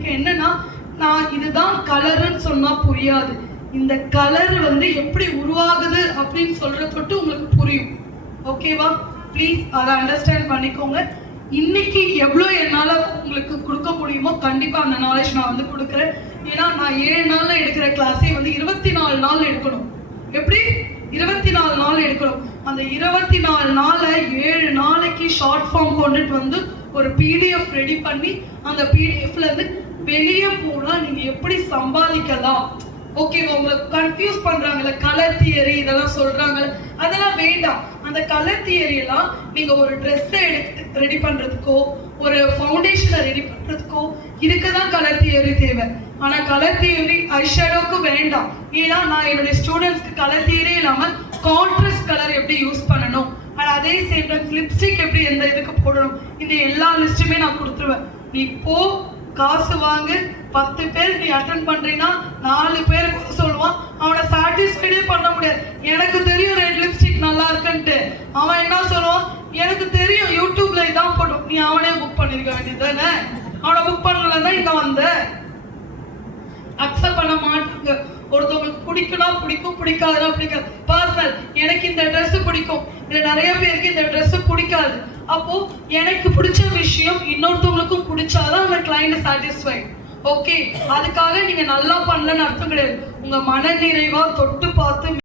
சொல்லியிருக்கேன். என்னன்னா, நான் இதுதான் கலர்னு சொன்னா புரியாது. இந்த கலர் எப்படி உருவாகுது அப்படின்னு சொல்ற தொட்டு உங்களுக்கு புரியும். ஓகேவா? ப்ளீஸ் அதை அண்டர்ஸ்டாண்ட் பண்ணிக்கோங்க. இன்னைக்கு எவ்வளவு என்னால உங்களுக்கு கொடுக்க முடியுமோ கண்டிப்பா அந்த நாலேஜ் நான் கொடுக்குறேன். ஏன்னா நான் 7 நாள்ல எடுக்கிற கிளாஸே 24 நாள் எடுக்கணும். எப்படி 24 நாள் எடுக்கணும். அந்த 24 நாள 7 நாளைக்கு ஷார்ட் ஃபார்ம் கொண்டுட்டு ஒரு பிடிஎஃப் ரெடி பண்ணி அந்த பிடிஎஃப்ல வெளியே போனா நீங்க எப்படி சம்பாதிக்கலாம். ஓகேவா? உங்களுக்கு கன்ஃபியூஸ் பண்றாங்கல்ல, கலர் தியரி இதெல்லாம் சொல்றாங்க, அதெல்லாம் வேண்டாம். அந்த கலர் தியரி எல்லாம் நீங்க ஒரு ட்ரெஸ் ரெடி பண்றதுக்கோ ஒரு ஃபவுண்டேஷனை ரெடி பண்றதுக்கோ இதுக்குதான் கலர் தியரி தேவை. ஆனா கலர் தியரி ஐஷேடோக்கு வேண்டாம். ஏன்னா நான் என்னுடைய ஸ்டூடெண்ட்ஸ்க்கு கலர் தியரி இல்லாம கான்ட்ராஸ்ட் கலர் எப்படி யூஸ் பண்ணணும், அதே சேம் டைம் லிப்ஸ்டிக் எப்படி எந்த இதுக்கு போடணும், இந்த எல்லா லிஸ்ட்டுமே நான் கொடுத்துருவேன். நீ போ, காசு வாங்கு. 10 பேர் நீ அட்டென்ட் பண்றீங்கன்னா 4 பேர் சொல்லுவான். அவனை சாட்டிஸ்ஃபைடே பண்ண முடியாது. எனக்கு தெரியும் ரெட் லிப்ஸ்டிக் நல்லா இருக்குன்ட்டு. அவன் என்ன சொல்லுவான், எனக்கு தெரியும் யூடியூப்ல இதான் போடும். நீ அவனே புக் பண்ணிருக்க வேண்டியது தானே. அவனை புக் பண்ணலன்னா இங்க வந்த அக்செப்ட் பண்ண மாட்டாங்க. ஒருத்தவங்களுக்கு பிடிக்கணும் பிடிக்கும், பிடிக்காதுன்னா பிடிக்காது. பர்சனல், எனக்கு இந்த ட்ரெஸ் பிடிக்கும், இதுல நிறைய பேருக்கு இந்த ட்ரெஸ் பிடிக்காது. அப்போ எனக்கு பிடிச்ச விஷயம் இன்னொருத்தவங்களுக்கும் பிடிச்சாதான் அந்த கிளைண்ட் சாட்டிஸ்ஃபை. ஓகே, அதுக்காக நீங்க நல்லா பண்ணலன்னு அர்த்தம் கிடையாது. உங்க மன நிறைவா தொட்டு பார்த்து